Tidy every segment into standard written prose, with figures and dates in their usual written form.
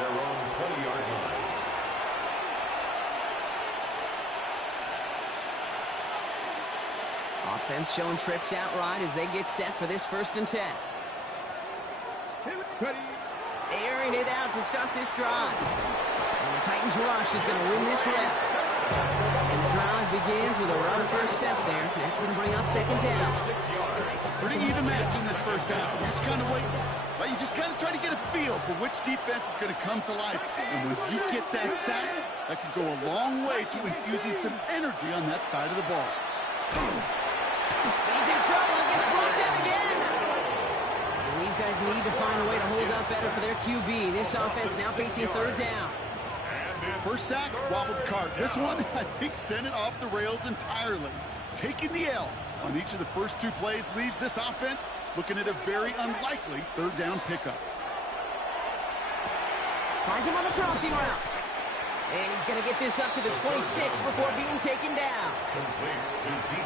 their own 20-yard line. Offense showing trips out right as they get set for this 1st and 10. Airing it out to start this drive. And the Titans rush is going to win this rep. And the drive begins with a run first step there. That's going to bring up 2nd down. Pretty even match in this first half. You're just kind of waiting. Right? You just kind of try to get a feel for which defense is going to come to life. And when you get that sack, that could go a long way to infusing some energy on that side of the ball. He's in trouble and gets brought down again. And these guys need to find a way to hold up better for their QB. This offense now facing 3rd down. First sack, wobbled the cart. This one, I think, sent it off the rails entirely. Taking the L on each of the first 2 plays leaves this offense looking at a very unlikely 3rd down pickup. Finds him on the crossing route. And he's going to get this up to the 26 before being taken down.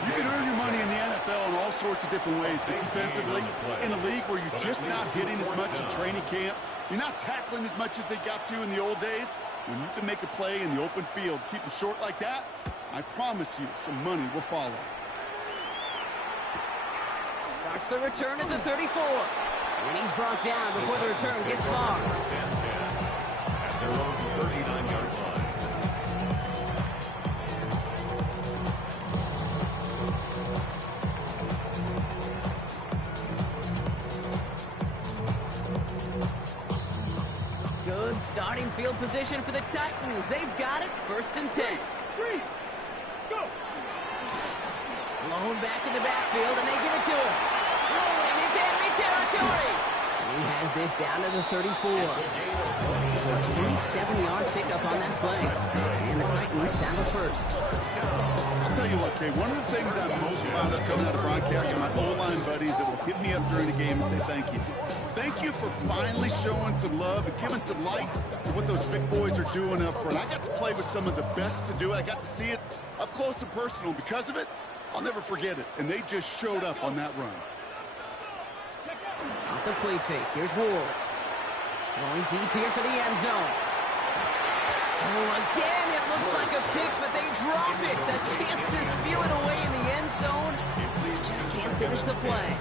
You can earn your money in the NFL in all sorts of different ways, but defensively, in a league where you're just not hitting as much in training camp, you're not tackling as much as they got to in the old days, when you can make a play in the open field, keep them short like that, I promise you some money will follow. Starts the return at the 34. And he's brought down before the return gets far. First and 10 at their own 39-yard line. Good starting field position for the Titans. They've got it. 1st and 10. Go! Blown back in the backfield, and they give it to him. Rolling into enemy territory. And he has this down to the 34. So a 27-yard pickup on that play. And the Titans have a 1st. I'll tell you what, Kay, one of the things I'm most proud of coming out of broadcast are my O-line buddies that will hit me up during the game and say thank you. Thank you for finally showing some love and giving some light to what those big boys are doing up front. I got to play with some of the best to do it. I got to see it up close and personal. Because of it, I'll never forget it. And they just showed up on that run. Off the play fake. Here's Ward. Going deep here for the end zone. Oh, again, it looks like a pick, but they drop it. A chance to steal it away in the end zone. Just can't finish the play.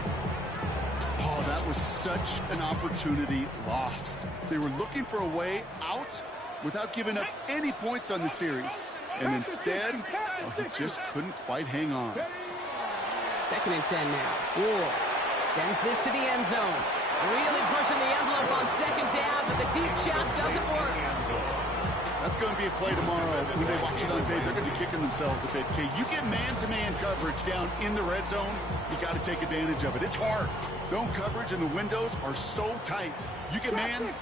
Oh, that was such an opportunity lost. They were looking for a way out without giving up any points on the series. And instead, well, he just couldn't quite hang on. 2nd and 10 now. Ward sends this to the end zone. Really pushing the envelope on 2nd down, but the deep shot doesn't work. That's going to be a play tomorrow. When they watch it on tape, they're going to be kicking themselves a bit. Okay, you get man-to-man coverage down in the red zone, you got to take advantage of it. It's hard. Zone coverage and the windows are so tight. You get man,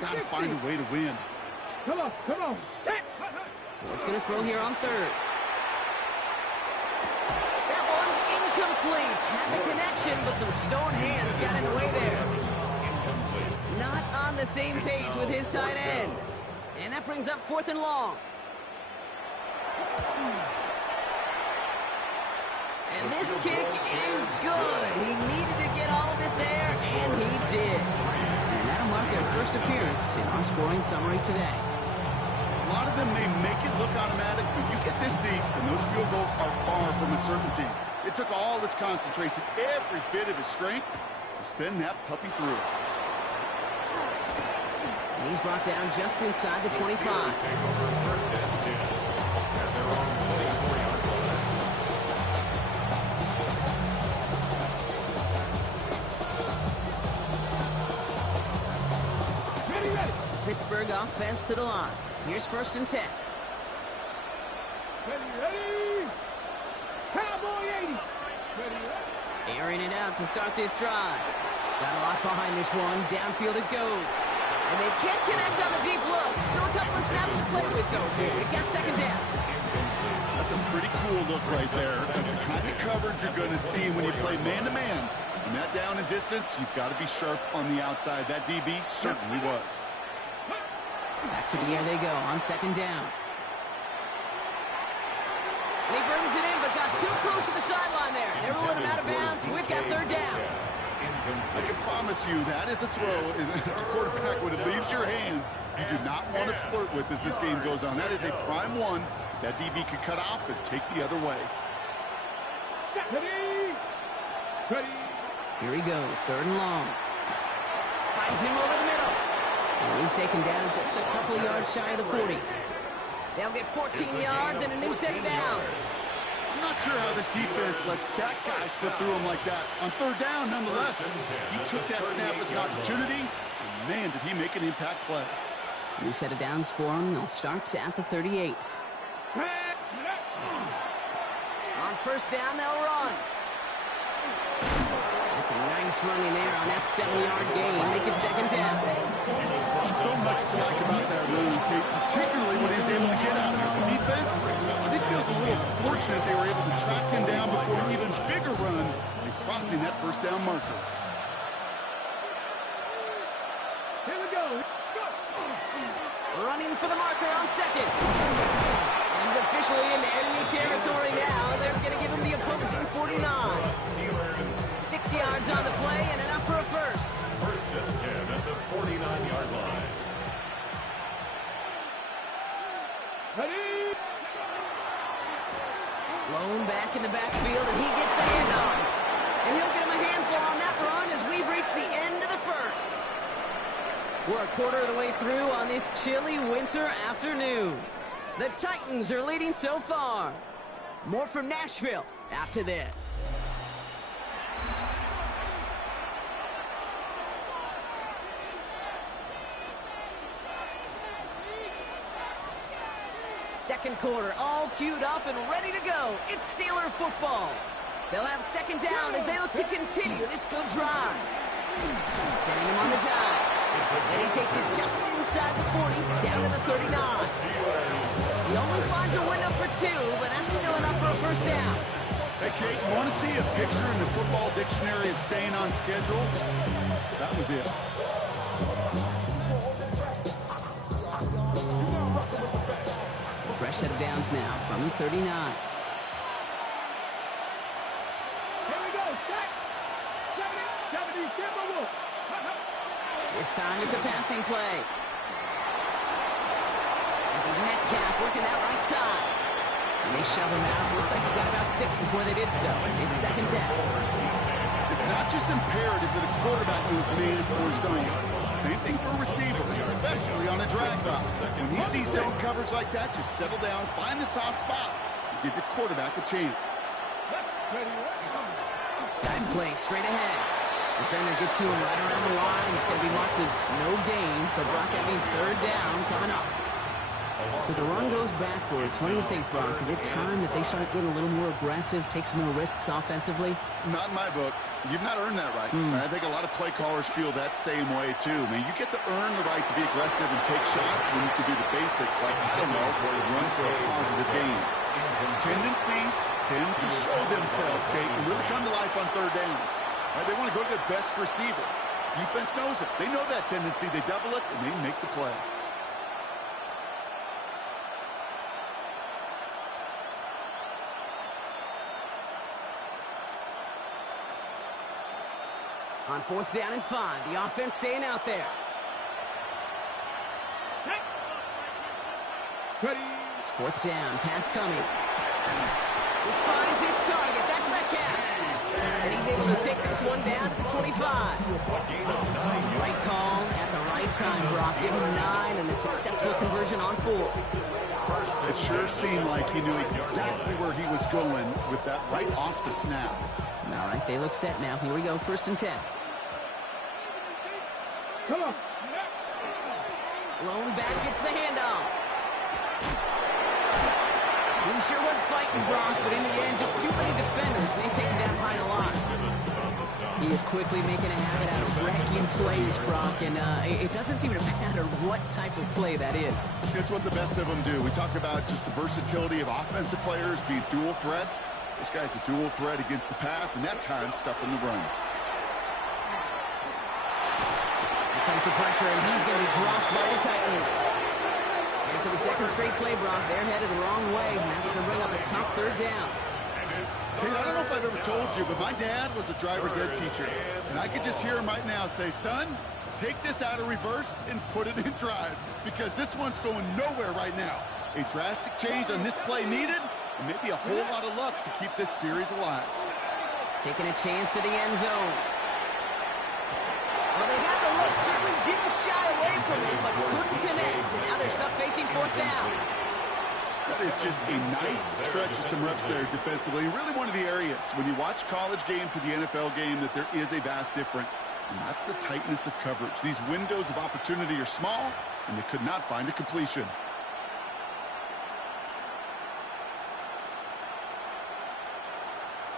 got to find a way to win. Come on. Ward's going to throw here on 3rd. That one's incomplete. Had the connection, but some stone hands got in the way there. Not on the same page with his tight end. And that brings up 4th and long. And this kick is good. He needed to get all of it there, and he did. And that'll mark their 1st appearance in our scoring summary today. A lot of them may make it look automatic, but you get this deep, and those field goals are far from a certainty. It took all his concentration, every bit of his strength, to send that puppy through. And he's brought down just inside the 25. First and 10 at their own 24-yard line. Ready. Pittsburgh offense to the line. Here's 1st and 10. Ready. Cowboy 80. Ready. Airing it out to start this drive. Got a lot behind this one. Downfield it goes. And they can't connect on the deep look. Still a couple of snaps to play with, though. It got 2nd down. That's a pretty cool look right there. That's the kind of coverage you're going to see when you play man-to-man. And that down and distance, you've got to be sharp on the outside. That DB certainly was. Back to the air they go on 2nd down. And he brings it in, but got too close to the sideline there. They're rolling him out of bounds. We've got 3rd down. I can promise you that is a throw, and as a quarterback, when it leaves your hands, you do not want to flirt with as this game goes on. That is a prime one that DB could cut off and take the other way. Ready. Here he goes, 3rd and long. Finds him over the middle. And he's taken down just a couple of yards shy of the 40. They'll get 14 yards and a new set of downs. I'm not sure how this defense lets that guy slip through him like that. On 3rd down, nonetheless, he took that snap as an opportunity, and man, did he make an impact play. New set of downs for him. They'll start at the 38. On 1st down, they'll run. That's a nice run in there on that 7-yard gain. Make it 2nd down. So much to like about that run, Kate, particularly what he's able to get out of the defense. I think it was a little fortunate they were able to track him down before an even bigger run and crossing that 1st down marker. Here we go. Running for the marker on 2nd. He's officially into enemy territory now. They're going to give him the opposing 49. 6 yards on the play and enough for a first. 1st and 10 at the 49-yard line. Ready. Lone back in the backfield, and he gets the handoff. And he'll get him a handful on that run as we've reached the end of the 1st. We're a quarter of the way through on this chilly winter afternoon. The Titans are leading so far. More from Nashville after this. Second quarter, all queued up and ready to go. It's Steeler football. They'll have 2nd down as they look to continue this good drive. Setting him on the dive. And he takes it just inside the 40, down to the 39. He only finds a window for 2, but that's still enough for a 1st down. Hey, Kate, you want to see a picture in the football dictionary of staying on schedule? That was it. So fresh set of downs now from the 39. Here we go. Set. 70. Timber Wolf. This time it's a passing play. This is Metcalf working that right side. And they shove him out. Looks like he got about 6 before they did so. It's 2nd down. It's not just imperative that a quarterback knows man or zone. Same thing for a receiver, especially on a drag route. When he sees zone coverage like that, just settle down, find the soft spot, and give your quarterback a chance. Dive play straight ahead. Defender gets to him right around the line. It's going to be marked as no gain. So, Brock, that means 3rd down coming up. So the run goes backwards. What do you think, Brock? Is it time that they start getting a little more aggressive, take some more risks offensively? Not in my book. You've not earned that right. I think a lot of play callers feel that same way, too. I mean, you get to earn the right to be aggressive and take shots when you can do the basics, like, I don't know, run for a positive gain. Tendencies tend to show themselves, Kate, and really come to life on 3rd downs. Right? They want to go to their best receiver. Defense knows it. They know that tendency. They double it, and they make the play. On 4th down and 5, the offense staying out there. Ready. 4th down, pass coming. This finds its target. That's Metcalf. And he's able to take this one down to the 25. Right call at the right time, Brock. Give him 9 and a successful conversion on 4. It sure seemed like he knew exactly where he was going with that right off the snap. All right, they look set now. Here we go, 1st and 10. Come on. Lone back gets the handoff. He sure was fighting, Brock, but in the end, just too many defenders. They take him down by the line. He is quickly making a habit out of wrecking plays, Brock, and it doesn't seem to matter what type of play that is. It's what the best of them do. We talk about just the versatility of offensive players being dual threats. This guy's a dual threat against the pass, and that time stuffing the run. Here comes the pressure, and he's going to be dropped by the Titans. And for the 2nd straight play, Brock, they're headed the wrong way, and that's going to bring up a tough 3rd down. Kate, I don't know if I've ever told you, but my dad was a driver's ed teacher. And I could just hear him right now say, son, take this out of reverse and put it in drive, because this one's going nowhere right now. A drastic change on this play needed, and maybe a whole lot of luck to keep this series alive. Taking a chance to the end zone. Well, they had the look, certainly didn't shy away from it, but couldn't connect, and now they're stuck facing fourth down. That is just a nice stretch of some reps there defensively. Really one of the areas when you watch college game to the NFL game that there is a vast difference. And that's the tightness of coverage. These windows of opportunity are small, and they could not find a completion.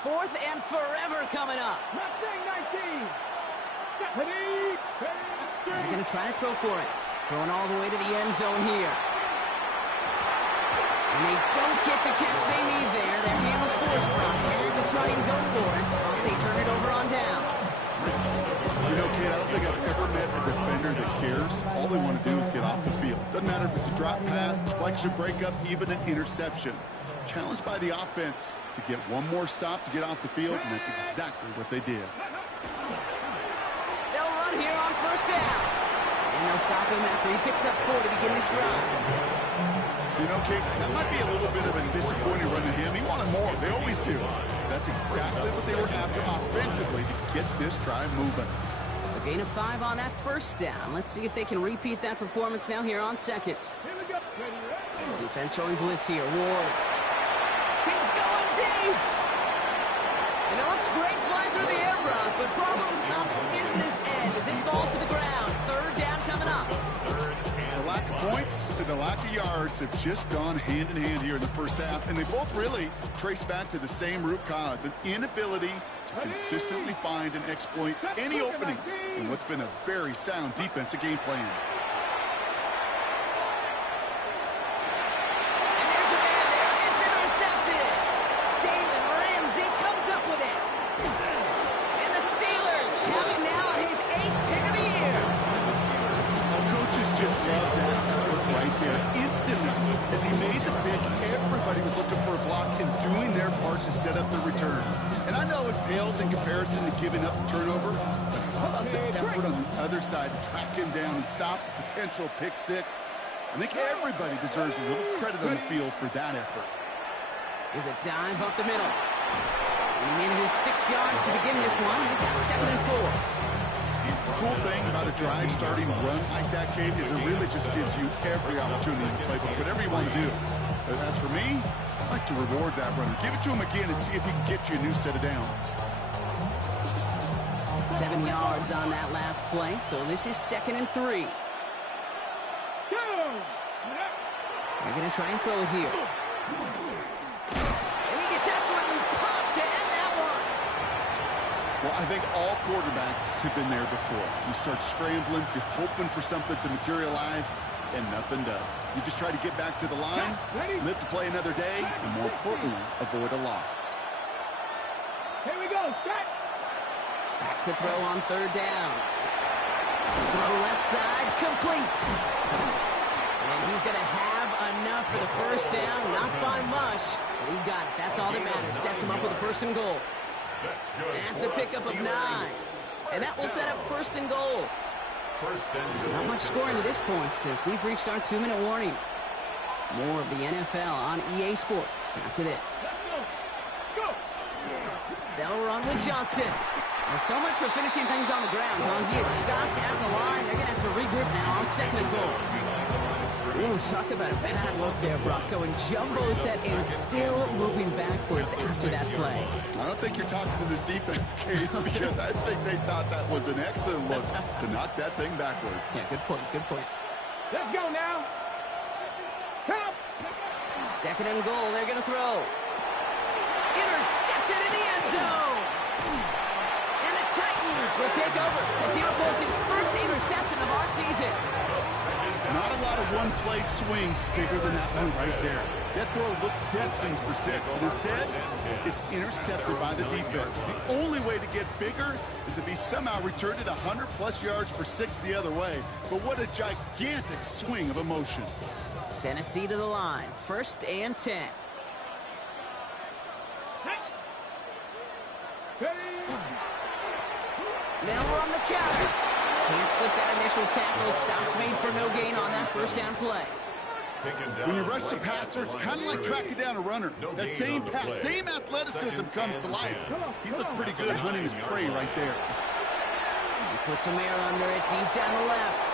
Fourth and forever coming up. Mustang 19. Ready. They're going to try to throw for it. Throwing all the way to the end zone here. And they don't get the catch they need there. Their hand was forced, Brock. They had to try and go for it, but they turn it over on downs. You know, Kate, I don't think I've ever met a defender that cares. All they want to do is get off the field. Doesn't matter if it's a drop pass, deflection, breakup, even an interception. Challenged by the offense to get one more stop to get off the field, and that's exactly what they did. They'll run here on first down. And they'll stop him after he picks up 4 to begin this drive. You know, Kate, that might be a little bit of a disappointing run to him. He wanted more. They always do. That's exactly what they were after offensively to get this drive moving. So gain of 5 on that first down. Let's see if they can repeat that performance now here on second. Here we go. Ready. Defense throwing blitz here. Ward. He's going deep. And it looks great flying through the air, Brock, but problems on the business end as it falls to the ground. Third down coming up. The lack of points and the lack of yards have just gone hand in hand here in the first half, and they both really trace back to the same root cause, an inability to consistently find and exploit any opening in what's been a very sound defensive game plan. And there's a man there. It's intercepted. Jalen Ramsey comes up with it. And the Steelers have it now on his 8th pick of the year. Coaches just love that effort right there. Instantly, as he made the pick, everybody was looking for a block and doing their part to set up the return. And I know it pales in comparison to giving up the turnover, but how about the effort on the other side to track him down and stop a potential pick six? I think everybody deserves a little credit on the field for that effort. Here's a dive up the middle. Getting in his 6 yards to begin this one. We've got 2nd and 4. The cool thing about a drive starting run like that, Kate, is it really just gives you every opportunity to play whatever you want to do. But as for me, I like to reward that runner. Give it to him again and see if he can get you a new set of downs. 7 yards on that last play, so this is 2nd and 3. They're going to try and throw it here. And he gets absolutely popped to end that one. Well, I think all quarterbacks have been there before. You start scrambling, you're hoping for something to materialize, and nothing does. You just try to get back to the line, live to play another day, and more importantly, avoid a loss. Here we go. Set. Back to throw on 3rd down. Throw left side, complete. And he's going to have enough for the first down, not by much, but he got it. That's all that matters. Sets him up with a 1st and goal. That's a pickup of 9. And that will set up 1st and goal. Not much scoring to this point as we've reached our 2-minute warning. More of the NFL on EA Sports after this. They'll run with Johnson. Well, so much for finishing things on the ground, huh? He is stopped at the line. They're going to have to regroup now on 2nd and goal. Ooh, talk about a bad look there, Brock. Going jumbo set and still moving backwards after that play. I don't think you're talking to this defense, Kate, because I think they thought that was an excellent look to knock that thing backwards. Yeah, good point, good point. Let's go now. Count. 2nd and goal, they're going to throw. Intercepted in the end zone. And the Titans will take over as he reports his first interception of our season. Not a lot of one-play swings bigger than that one right there. That throw looked destined for 6, and instead, it's intercepted by the defense. The only way to get bigger is if he somehow returned it 100-plus yards for 6 the other way. But what a gigantic swing of emotion. Tennessee to the line, 1st and 10. Now we're on the counter. Can't slip that initial tackle. Stops made for no gain on that first down play. When you rush the passer, it's kind of like tracking down a runner. That same pass, same athleticism comes to life. He looked pretty good hunting his prey right there. He puts some air under it, deep down the left.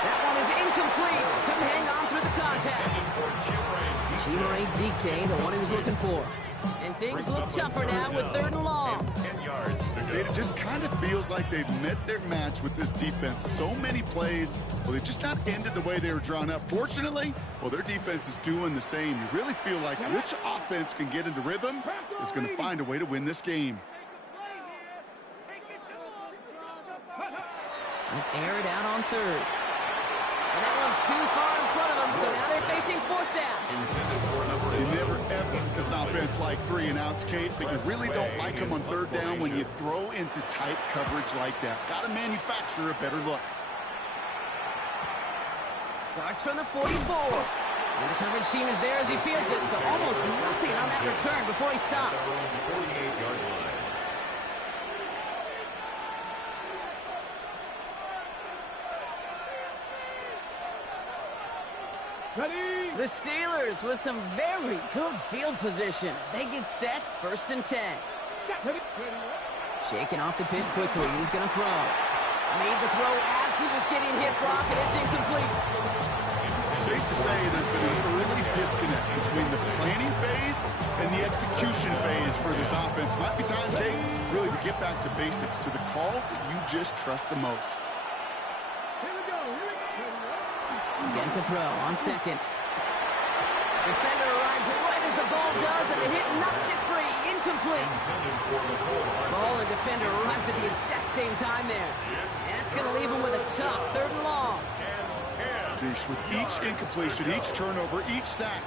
That one is incomplete. Couldn't hang on through the contact. G-Ray DK, the one he was looking for. And things look tougher now with 3rd and long. It just kind of feels like they've met their match with this defense. So many plays, well, they've just not ended the way they were drawn up. Fortunately, well, their defense is doing the same. You really feel like which offense can get into rhythm is going to find a way to win this game. Air it out on 3rd. And that one's too far in front of them, so now they're facing 4th down. They never, ever, as an offense, like 3-and-outs, Kate, but you really don't like them on 3rd down when you throw into tight coverage like that. Got to manufacture a better look. Starts from the 44. And the coverage team is there as he fields it, so almost nothing on that return before he stopped. 48-yard line. Ready? The Steelers with some very good field position as they get set, 1st and 10. Ready? Shaking off the pin quickly, he's going to throw. Made the throw as he was getting hit, Brock, and it's incomplete. Safe to say there's been a really disconnect between the planning phase and the execution phase for this offense. Might be time, Kate, really to get back to basics, to the calls that you just trust the most. Here we go. Again to throw on 2nd. Defender arrives right as the ball does, and the hit knocks it free. Incomplete. Ball and defender arrived at the exact same time there. And that's going to leave him with a tough 3rd and long. Geez, with each incompletion, each turnover, each sack,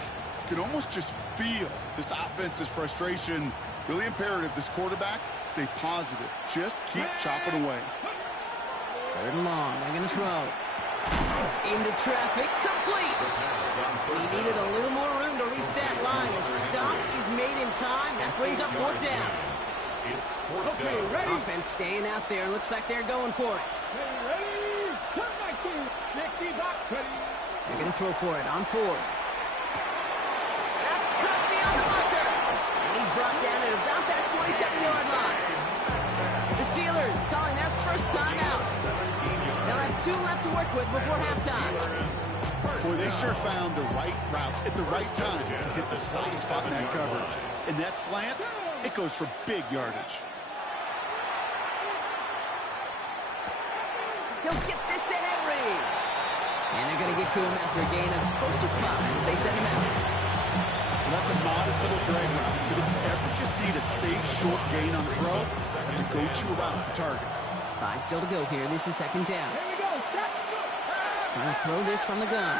you can almost just feel this offense's frustration. Really imperative, this quarterback, stay positive. Just keep chopping away. 3rd and long, they're going to throw. Into traffic, complete. He needed a little more room to reach that line. The stop is made in time. That brings up 4th down. It's 4th Okay, down. ready? Offense staying out there. Looks like they're going for it. Ready? Come back to 60 box. Ready? They're going to throw for it on 4th. That's cut beyond the marker. And he's brought down at about that 27-yard line. The Steelers calling their first timeout. They'll have 2 left to work with before halftime. Boy, they sure found the right route at the right time to hit the soft spot in that coverage. And that slant, it goes for big yardage. He'll get this to Henry. And they're going to get to him after a gain of close to 5 as they send him out. Well, that's a modest little drag route. But if you ever just need a safe, short gain on the throw, that's a go-to route to target. 5 still to go here. This is 2nd down. Here we go. Stop. Trying to throw this from the gun.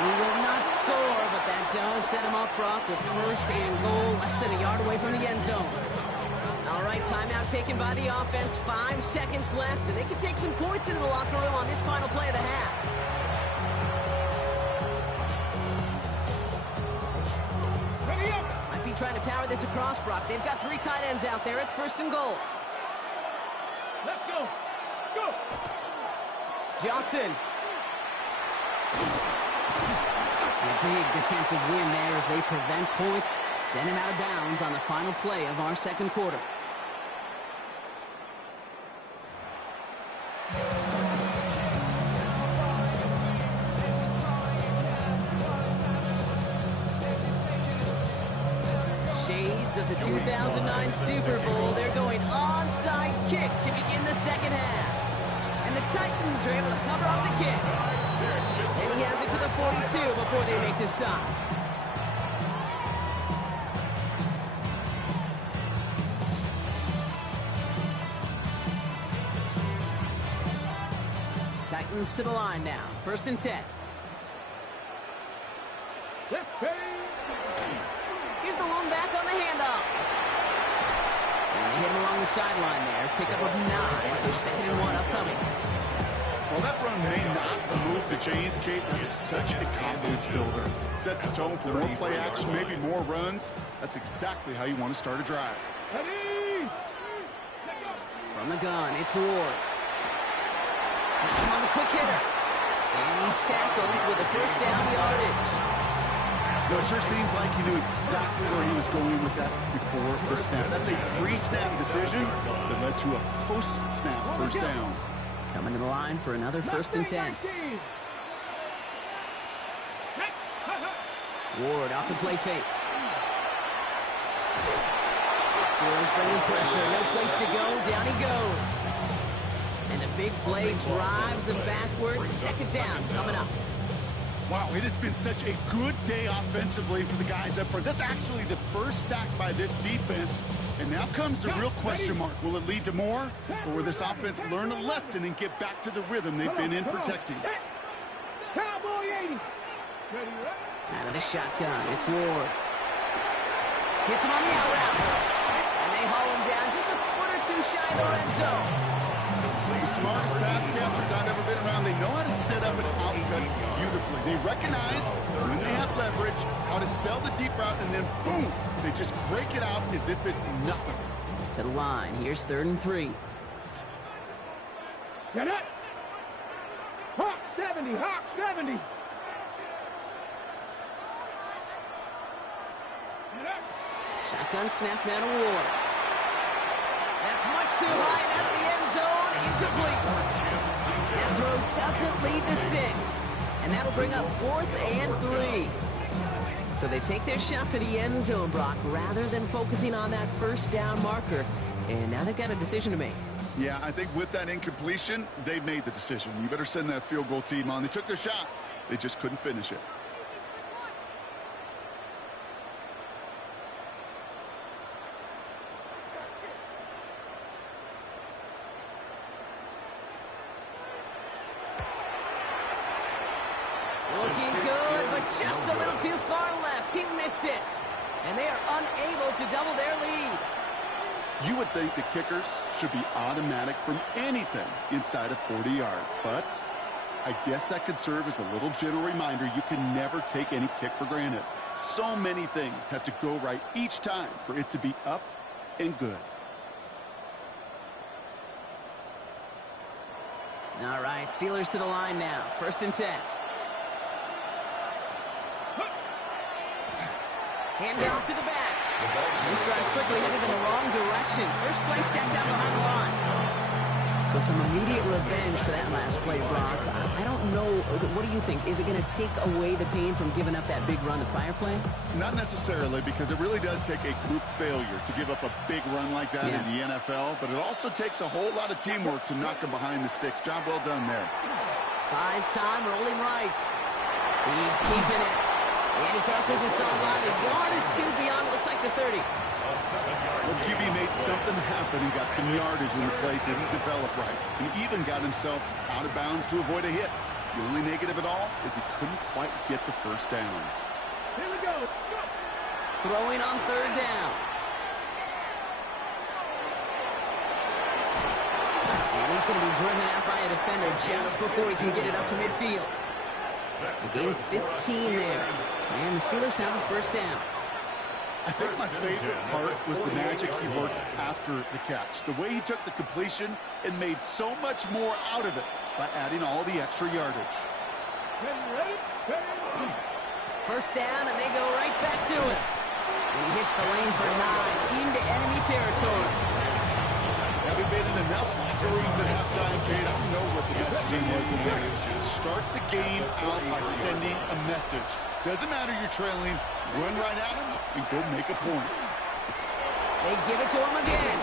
He will not score, but that does set him up, Brock, with 1st and goal, less than a yard away from the end zone. All right, timeout taken by the offense. 5 seconds left, and they can take some points into the locker room on this final play of the half. Ready up. Might be trying to power this across, Brock. They've got 3 tight ends out there. It's 1st and goal. Let's go. Go. Johnson. A big defensive win there as they prevent points, send him out of bounds on the final play of our 2nd quarter. Shades of the 2009 Super Bowl. They're going onside kick to begin the 2nd half. And the Titans are able to cover up the kick. And he has it to the 42 before they make the stop. Titans to the line now. 1st and 10. Let's play. Here's the lone back on the handoff. And they hit him along the sideline there. Pickup of 9, so 2nd and 1 upcoming. Well, that run may not move the chains, Kate. That's such a confidence builder. Sets the tone for more play action, maybe more runs. That's exactly how you want to start a drive. Ready? From the gun, it's Ward. That's him on the quick hitter. And he's tackled with a first down yardage. Well, it sure seems like he knew exactly where he was going with that before the snap. That's a pre-snap decision that led to a post-snap first down. Coming to the line for another first and 10. Ward off the play fake. Steelers bringing pressure. No place to go. Down he goes. And the big play drives them backwards. Second down coming up. Wow, it has been such a good day offensively for the guys up front. That's actually the first sack by this defense. And now comes the real question mark. Will it lead to more? Or will this offense learn a lesson and get back to the rhythm they've been in protecting? Cowboy 80. Out of the shotgun, it's Ward. Hits him on the out route. And they haul him down just a foot or two shy of the red zone. The smartest pass catchers I've ever been around, they know how to set up an outcut beautifully. They recognize when they have leverage, how to sell the deep route, and then boom, they just break it out as if it's nothing. To the line, here's 3rd and 3. Get it. Hawk 70, Hawk 70. Shotgun snap now to Ward. That's much too high and out of the end zone. Incomplete. That throw doesn't lead to 6. And that'll bring up 4th and 3. So they take their shot for the end zone, Brock, rather than focusing on that first down marker. And now they've got a decision to make. Yeah, I think with that incompletion, they've made the decision. You better send that field goal team on. They took their shot. They just couldn't finish it. Looking good, but just a little too far left. He missed it. And they are unable to double their lead. You would think the kickers should be automatic from anything inside of 40 yards. But I guess that could serve as a little gentle reminder you can never take any kick for granted. So many things have to go right each time for it to be up and good. All right, Steelers to the line now. 1st and 10. Hand off to the back. This drive's quickly headed in the wrong direction. First play set down behind the line. So some immediate revenge for that last play, Brock. I don't know. What do you think? Is it going to take away the pain from giving up that big run the prior play? Not necessarily, because it really does take a group failure to give up a big run like that in the NFL. But it also takes a whole lot of teamwork to knock them behind the sticks. Job well done there. Buys time, rolling right. He's keeping it. And he crosses his sideline a yard or two beyond, it looks like the 30. Well, QB made something happen and got some yardage when the play didn't develop right. And even got himself out of bounds to avoid a hit. The only negative at all is he couldn't quite get the first down. Here we go. Throwing on 3rd down. And he's going to be driven out by a defender just before he can get it up to midfield. He gained 15 there. And the Steelers have a first down. I think my favorite part was the magic he worked after the catch. The way he took the completion and made so much more out of it by adding all the extra yardage. First down, and they go right back to it. And he hits the lane for 9 into enemy territory. Having been in enough locker rooms at halftime, Kate, I don't know what the messaging was in there. Start the game out by sending a message. Doesn't matter you're trailing, run right at him and go make a point. They give it to him again.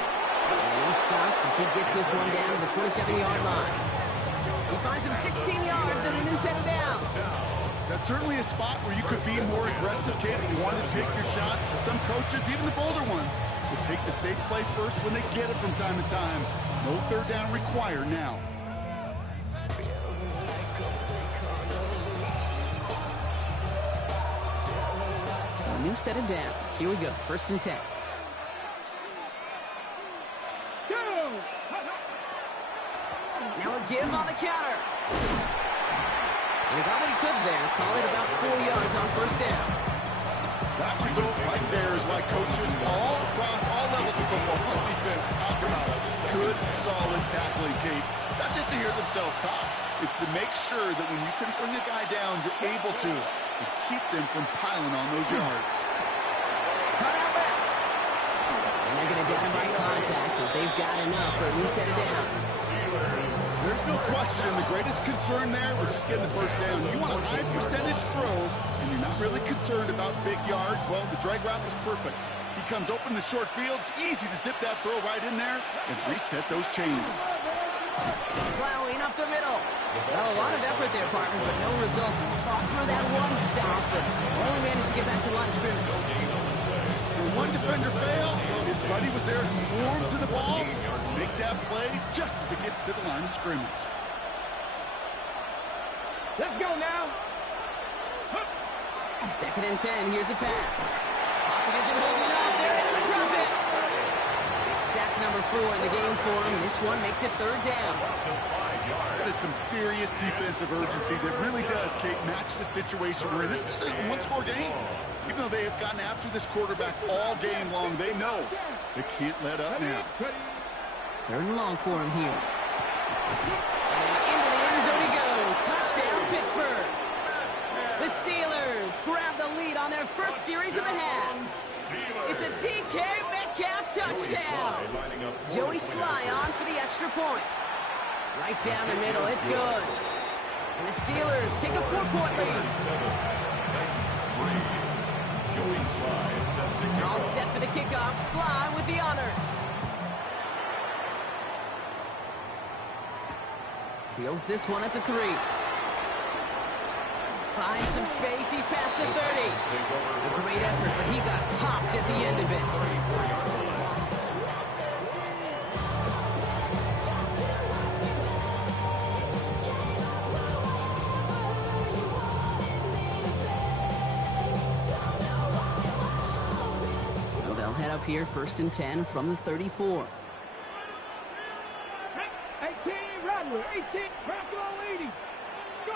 And he's stopped as he gets this one down to the 27-yard line. He finds him 16 yards and a new set of downs. That's certainly a spot where you could be more aggressive, Kate, if you want to take your shots. But some coaches, even the bolder ones, will take the safe play first when they get it from time to time. No 3rd down required now. So a new set of downs. Here we go. 1st and 10. Now a give on the counter. And he got what he could there. Call it about 4 yards on 1st down. That result right there is why coaches all across all levels of football on defense talk about good, solid tackling, Kate. It's not just to hear themselves talk. It's to make sure that when you can bring a guy down, you're able to keep them from piling on those yards. Cut out left. And they're going to down by contact as they've got enough for a new set of downs. There's no question the greatest concern there was just getting the first down. You want a high percentage throw, and you're not really concerned about big yards. Well, the drag route was perfect. He comes open the short field. It's easy to zip that throw right in there and reset those chains. Plowing up the middle. Well, a lot of effort there, partner, but no results. Fought through that one stop, but only managed to get back to the line of scrimmage. When one defender failed, his buddy was there to swarm to the ball, make that play just as it gets to the line of scrimmage. Let's go now. 2nd and 10. Here's a pass. Pocket isn't holding up. They're able to drop it. It's sack number 4 in the game for him. This one makes it 3rd down. That is some serious defensive urgency that really does, Kate, match the situation we're in. This is a one-score game. Even though they have gotten after this quarterback all game long, they know they can't let up now. 3rd and long for him here. And into the end zone he goes. Touchdown, Pittsburgh. The Steelers grab the lead on their first series of the half. It's a DK Metcalf touchdown. Joey Sly on for the extra point. Right down the middle, it's good. And the Steelers take a 4-point lead. Joey Sly is set to kick All off. set for the kickoff. Sly with the honors. Fields this one at the 3. Finds some space. He's past the 30. A great effort, but he got popped at the end of it. So they'll head up here 1st and 10 from the 34. 18, Radler. 18, Bronco leading. Go.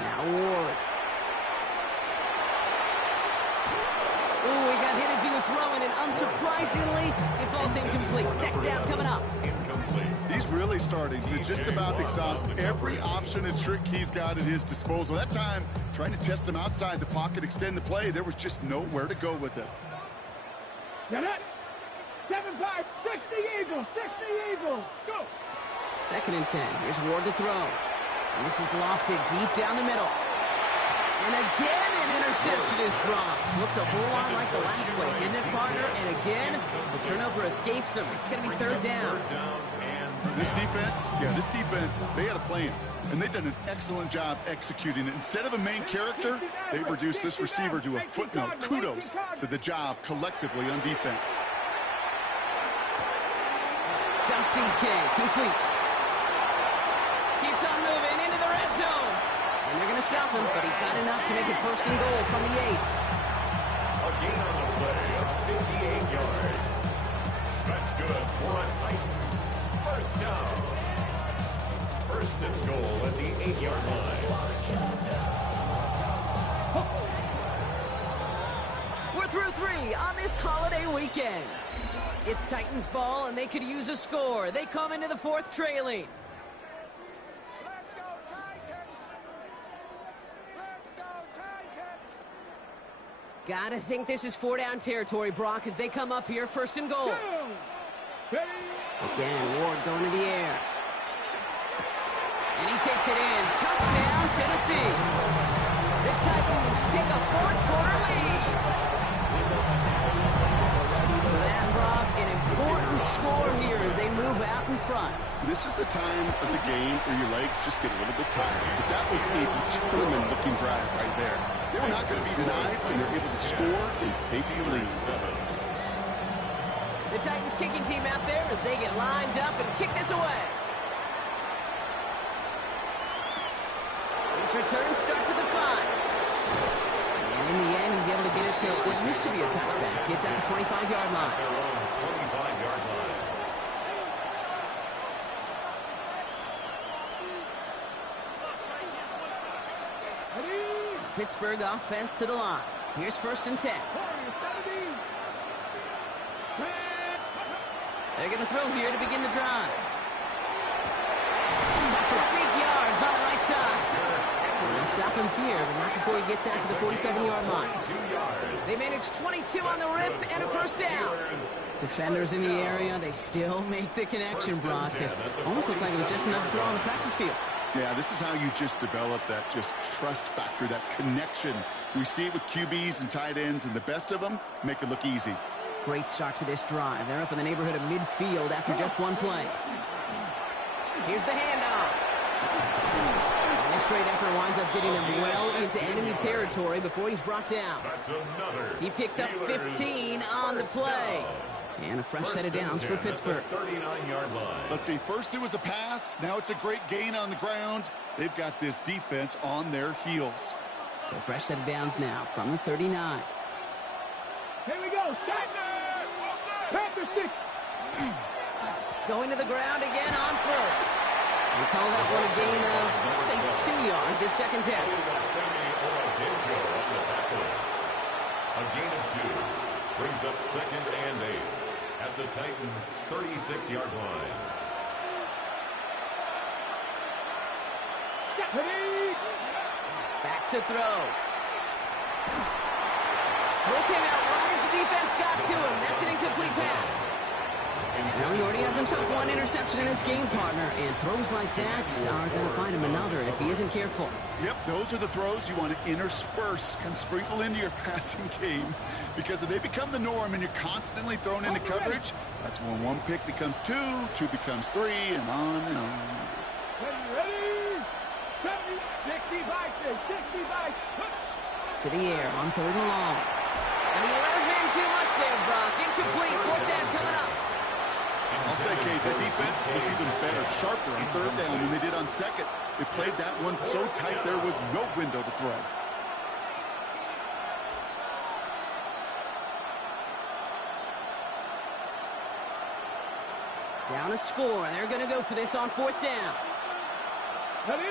Now Ward. Ooh, he got hit as he was throwing, and unsurprisingly, it falls incomplete. 2nd down coming up. He's really starting to just about exhaust every option and trick he's got at his disposal. That time, trying to test him outside the pocket, extend the play, there was just nowhere to go with it. Now that. 7-5, 60 Eagles, 60 Eagles. Go. 2nd and 10. Here's Ward to throw. And this is lofted deep down the middle. And again, an interception is dropped. Looked a whole lot like the last play, didn't it, partner? And again, the turnover escapes him. It's going to be 3rd down. This defense, they had a plan, and they've done an excellent job executing it. Instead of a main character, they've reduced this receiver to a footnote. Kudos to the job collectively on defense. Got DK, complete. Keeps on moving into the red zone. And they're going to stop him, but he got enough to make it 1st and goal from the 8. A gain on the play of 58 yards. That's good for a Titans. 1st down. 1st and goal at the 8-yard line. We're through 3 on this holiday weekend. It's Titans ball, and they could use a score. They come into the 4th trailing. Let's go, Titans. Let's go, Titans. Gotta think this is 4-down territory, Brock, as they come up here 1st and goal. Ready. Again, Ward going to the air. And he takes it in. Touchdown, Tennessee. The Titans take a 4th-quarter lead. So that, Brock, an important score here as they move out in front. This is the time of the game where your legs just get a little bit tired. But that was a determined-looking drive right there. They were not going to be denied, and they're able to score and take the lead. The Titans kicking team out there as they get lined up and kick this away. This return starts at the 5. And in the end, he's able to get it to what used to be a touchback. It's at the 25-yard line. Their own 25-yard line. Pittsburgh offense to the line. Here's 1st and 10. They're going to throw here to begin the drive. For big yards on the right side. They'll stop him here, but not before he gets out to the 47-yard line. They managed 22 on the rip and a 1st down. Defenders in the area, they still make the connection, Brock. It almost looked like it was just another throw on the practice field. Yeah, this is how you just develop that just trust factor, that connection. We see it with QBs and tight ends, and the best of them make it look easy. Great start to this drive. They're up in the neighborhood of midfield after just one play. Here's the handoff. And this great effort winds up getting him well into enemy territory before he's brought down. He picks up 15 on the play. And a fresh set of downs for Pittsburgh. Let's see, first it was a pass, now it's a great gain on the ground. They've got this defense on their heels. So fresh set of downs now from the 39. Here we go. Start. Panther 6. Going to the ground again on 1st. We call that one a gain of, let's say, 2 yards at 2nd down. A gain of 2 brings up 2nd and 8 at the Titans' 36-yard line. Back to throw. Throw came out right as the defense got to him. That's an incomplete pass. Now he already has himself one interception in his game, partner, and throws like that are going to find him another if he isn't careful. Yep, those are the throws you want to intersperse and sprinkle into your passing game, because if they become the norm and you're constantly thrown into coverage, that's when 1 pick becomes 2, 2 becomes 3, and on and on. Ready? 65. To the air on 3rd and long. And he allows man too much there, Brock. Incomplete. 4th down coming up. I'll say, Kate, the defense looked even better, sharper on 3rd down than they did on 2nd. They played that one so tight there was no window to throw. Down a score. They're going to go for this on 4th down. Ready.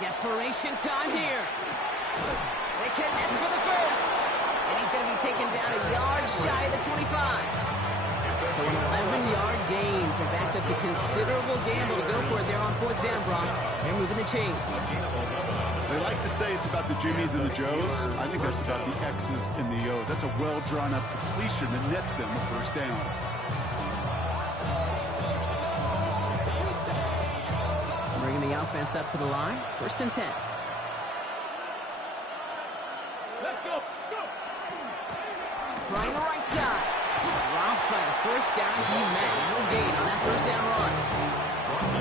Desperation time here. They connect for the 1st. And he's going to be taken down a yard shy of the 25. So an 11-yard gain to back up the considerable gamble to go for it there on 4th down, Brock. They're moving the chains. They like to say it's about the Jimmies and the Joes. I think that's about the X's and the O's. That's a well-drawn-up completion that nets them a 1st down. Bringing the offense up to the line. 1st and 10. Let's go. Trying the right side. Dropped by the 1st guy he met. No gain on that 1st down run.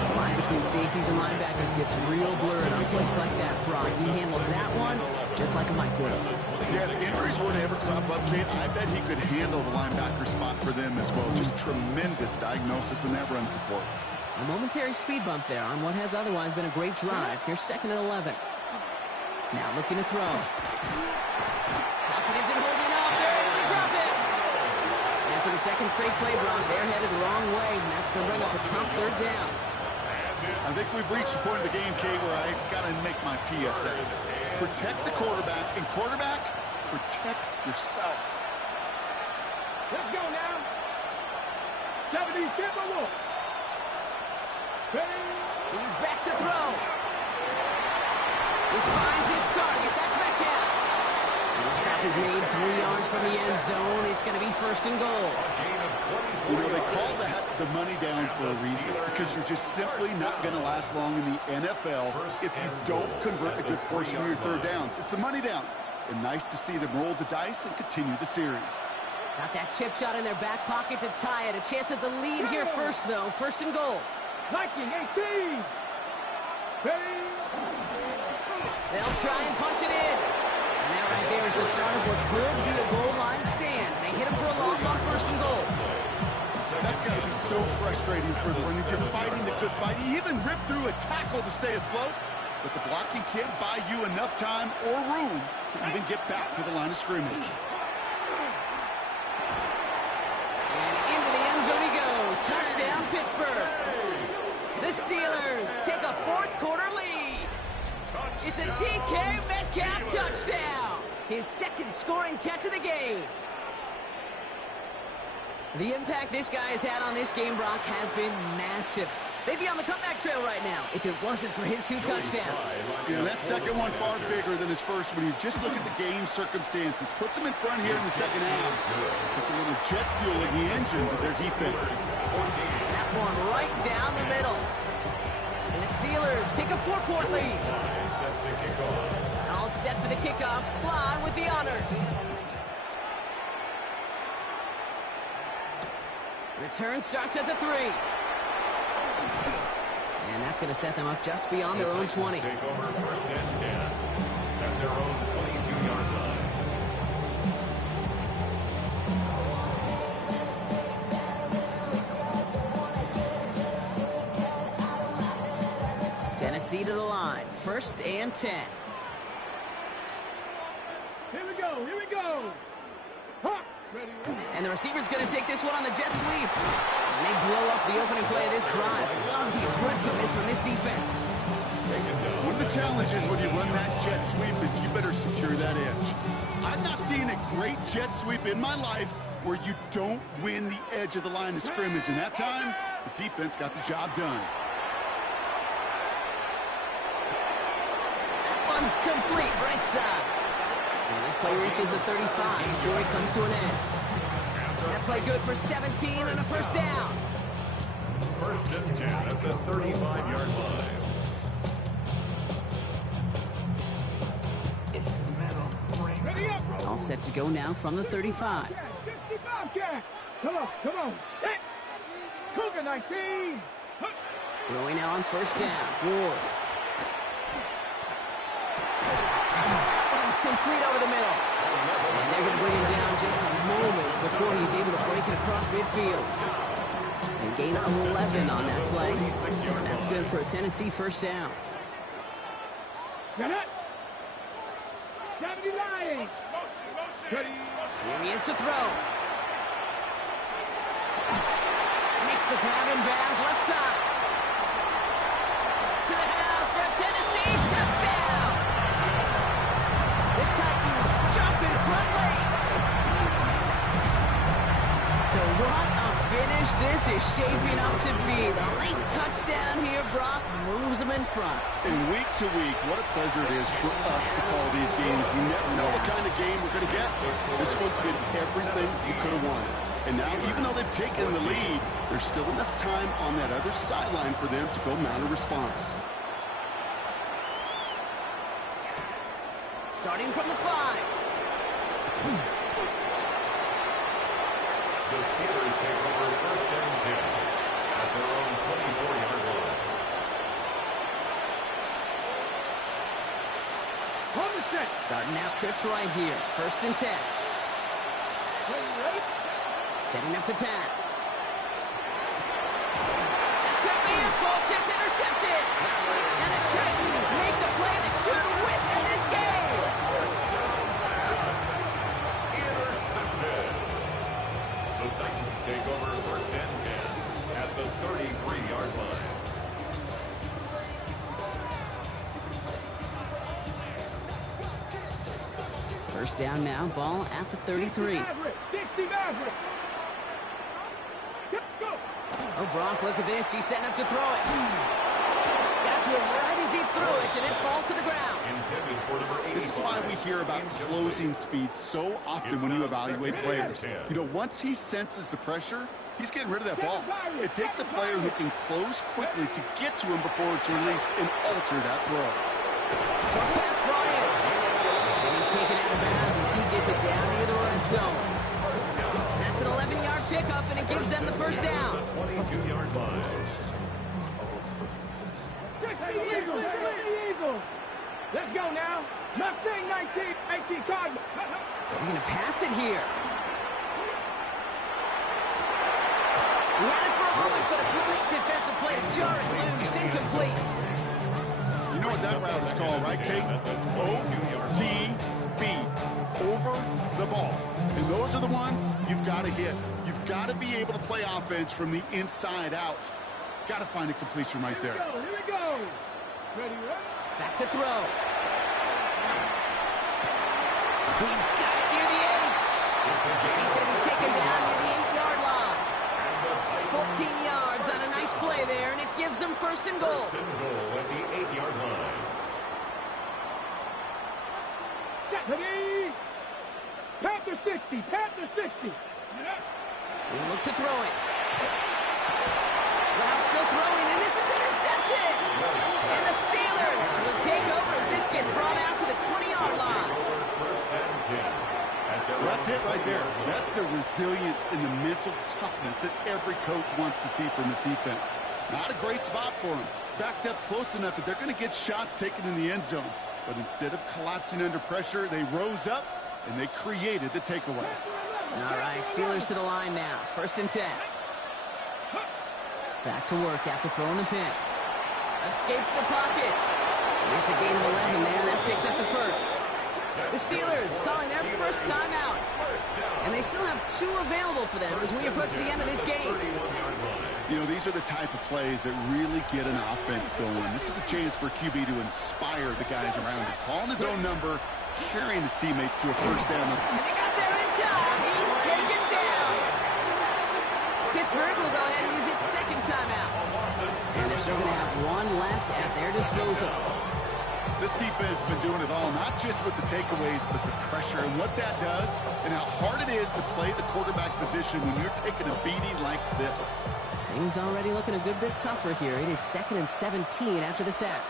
The line between safeties and linebackers gets real blurred on plays like that, Brock. He handled that one just like a Mike would have. Yeah, if injuries were to ever crop up, Kate, I bet he could handle the linebacker spot for them as well. Just tremendous diagnosis in that run support. A momentary speed bump there on what has otherwise been a great drive. Here's 2nd and 11. Now looking to throw. Pocket isn't holding up. They're able to drop it. And for the 2nd straight play, Brock, they're headed the wrong way, and that's going to bring up a tough 3rd down. I think we've reached the point of the game, Kate, where I got to make my PSA. Protect the quarterback, and quarterback, protect yourself. Let's go now. 70, Timber Wolf. He's back to throw. This finds its target. That's Metcalf. And the stop is made 3 yards from the end zone. It's going to be 1st and goal. You know, they call that the money down for a reason, because you're just simply not going to last long in the NFL if you don't convert a good portion of your 3rd downs. It's the money down. And nice to see them roll the dice and continue the series. Got that chip shot in their back pocket to tie it. A chance at the lead here first, though. 1st and goal. 19-18. They'll try and punch it in. And that right there is the start of what could be a goal line stand. They hit him for a loss on 1st and goal. That's got to be so frustrating for the running. You're fighting the good fight. You even ripped through a tackle to stay afloat, but the blocking can't buy you enough time or room to even get back to the line of scrimmage. And into the end zone he goes. Touchdown, Pittsburgh. The Steelers take a 4th quarter lead. It's a DK Metcalf touchdown. his second scoring catch of the game. The impact this guy has had on this game, Brock, has been massive. They'd be on the comeback trail right now if it wasn't for his 2 touchdowns. Yeah, that second one far bigger than his first one. You just look at the game circumstances. Puts him in front here in the second half. Puts a little jet fuel in the engines of their defense. That one right down the middle. And the Steelers take a 4-point lead. All set for the kickoff. Sly with the honors. Return starts at the 3. And that's going to set them up just beyond their own 20. Take over first and 10 at their own 22-yard line. Tennessee to the line. First and 10. Here we go. Here we go. Huh. Ready. And the receiver's going to take this one on the jet sweep. And they blow up the opening play of this drive. Love the aggressiveness from this defense. One of the challenges when you run that jet sweep is you better secure that edge. I've not seen a great jet sweep in my life where you don't win the edge of the line of scrimmage. And that time, the defense got the job done. That one's complete, right side. And this play reaches the 35 before it comes to an end. That play good for 17 and a first down. First and 10 at the 35-yard line. Ready up, bro. All set to go now from the 35. 65 cat. Come on. Come on. Hey. Cougar 19. Huh. Throwing now on first down. Ward. That one's complete over the middle. And they're going to bring him down just a moment before he's able to break it across midfield. And gain 11 on that play. And that's good for a Tennessee first down. Get it. 70 Lions. Ready. Here he is to throw. Makes the grab in bounds left side. To the house for a Tennessee touchdown. The Titans jump in front late. So what a finish this is shaping up to be. The late touchdown here, Brock, moves them in front. And week to week, what a pleasure it is for us to call these games. We never know what kind of game we're going to get. This one's been everything we could have wanted. And now, even though they've taken the lead, there's still enough time on that other sideline for them to go mount a response. Starting from the 5. The Steelers take over first and 10 at their own 24-yard line. On the set. Starting out trips right here. First and 10. Ready. Setting up to pass. Could be it, folks. It's intercepted. And the Titans make the play that should win them this game. Intercepted. The Titans take over first and 10 at the 33-yard line. First down now, ball at the 33. 60 Maverick. Yep, go. Oh, Brock, look at this. He's setting up to throw it. Got to him right as he threw it, and it falls to the ground. Intended for number 85. This is why we hear about closing speed so often when you evaluate players. You know, once he senses the pressure, he's getting rid of that ball. It takes a player who can close quickly to get to him before it's released and alter that throw. Short pass brought in. And he's taken out of bounds as he gets it down near the red zone. That's an 11-yard pickup, and it gives them the first down. 22-yard line. 60 Eagles. 60 Eagles. Let's go now. Mustang 19 Cardinals. They're going to pass it here. He had it for a moment, but a great defensive play to jar it loose. Incomplete. You know what that route is called, right, Kate? OTB. Over the ball. And those are the ones you've got to hit. You've got to be able to play offense from the inside out. Got to find a completion right there. Here we go. Ready. Back to throw. He's got it near the 8. And he's going to be taken down near the 8-yard line. 14 yards on a nice play there, and it gives them first and goal. First and goal at the 8-yard line. Deputy! Panther 60, Panther 60. We look to throw it. Brown still throwing, and this is intercepted. And the Steelers will take over as this gets brought out to the 20-yard line. First and 10. That's it right there. That's the resilience and the mental toughness that every coach wants to see from his defense. Not a great spot for him. Backed up close enough that they're going to get shots taken in the end zone. But instead of collapsing under pressure, they rose up and they created the takeaway. All right, Steelers to the line now. First and 10. Back to work after throwing the pick. Escapes the pocket. It's a gain of 11 there. That picks up the first. The Steelers calling their first timeout. And they still have 2 available for them as we approach the end of this game. You know, these are the type of plays that really get an offense going. This is a chance for QB to inspire the guys around him. Calling his own number, carrying his teammates to a first down. And they got there in time. He's taken down. Pittsburgh will go ahead and use its second timeout. And they're still going to have 1 left at their disposal. This defense has been doing it all, not just with the takeaways, but the pressure and what that does and how hard it is to play the quarterback position when you're taking a beating like this. Things already looking a good bit tougher here. It is 2nd and 17 after the sack.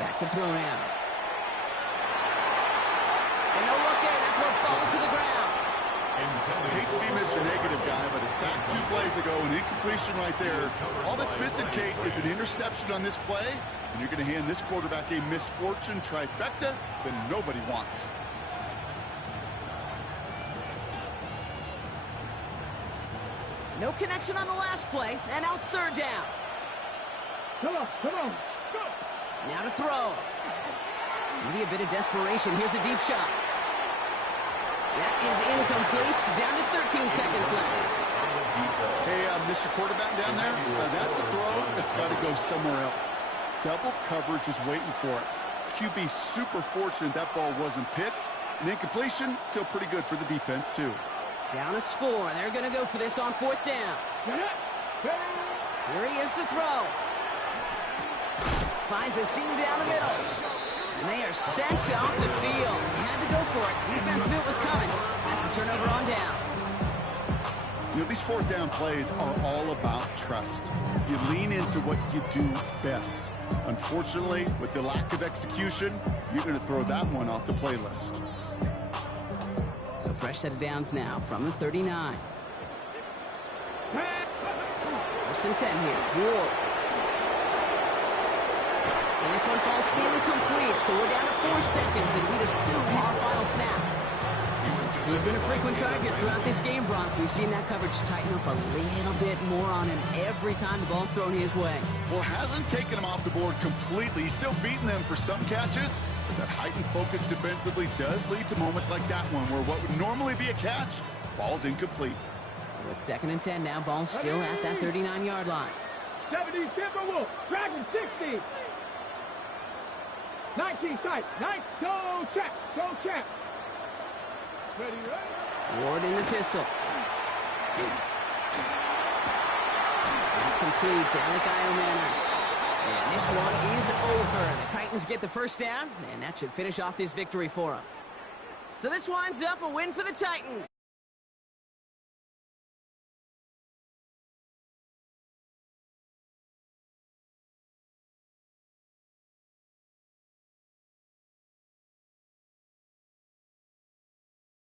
Back to throw now. And no look there. That throw falls to the ground. I hate to be Mr. Negative guy, but a sack 2 plays ago, an incompletion right there. All that's missing, Kate, is an interception on this play, and you're going to hand this quarterback a misfortune trifecta that nobody wants. No connection on the last play, and now it's 3rd down. Come on, come on. Go. Now to throw. Maybe a bit of desperation. Here's a deep shot. That is incomplete. Down to 13 seconds left. Hey, Mr. Quarterback down there, that's a throw that's got to go somewhere else. Double coverage was waiting for it. QB super fortunate that ball wasn't picked. An incompletion, still pretty good for the defense, too. Down a score. They're going to go for this on 4th down. Here he is to throw. Finds a seam down the middle. And they are sent off the field. He had to go for it. Defense knew it was coming. That's a turnover on downs. You know, these 4th down plays are all about trust. You lean into what you do best. Unfortunately, with the lack of execution, you're going to throw that one off the playlist. So fresh set of downs now from the 39. First and 10 here. Ward. And this one falls incomplete, so we're down to 4 seconds, and we'd assume our final snap. He's been a frequent target throughout this game, Brock. We've seen that coverage tighten up a little bit more on him every time the ball's thrown his way. Well, hasn't taken him off the board completely. He's still beating them for some catches, but that heightened focus defensively does lead to moments like that one, where what would normally be a catch falls incomplete. So it's 2nd and 10 now. Ball still at that 39-yard line. 70 Timberwolves, Dragon 60. 19 tight, 9, go check, go check. Ready, ready. Ward in the pistol. That's complete to Alec Iomana. And this one is over. The Titans get the first down, and that should finish off this victory for them. So this winds up a win for the Titans.